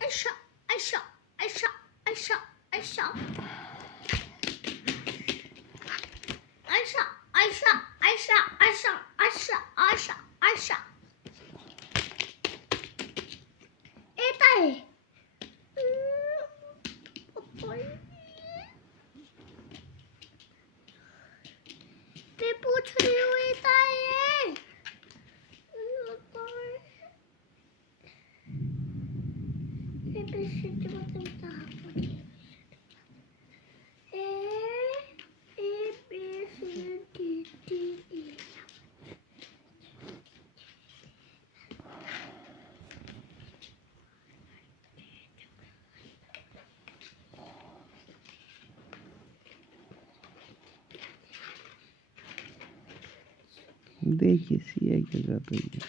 ऐसा ऐसा ऐसा ऐसा ऐसा ऐसा ऐसा ऐसा ऐसा ऐसा ऐसा ऐसा येत आहे मैं पूछ रही हूँ येत आहे देखिए सिया क्या कर रही है।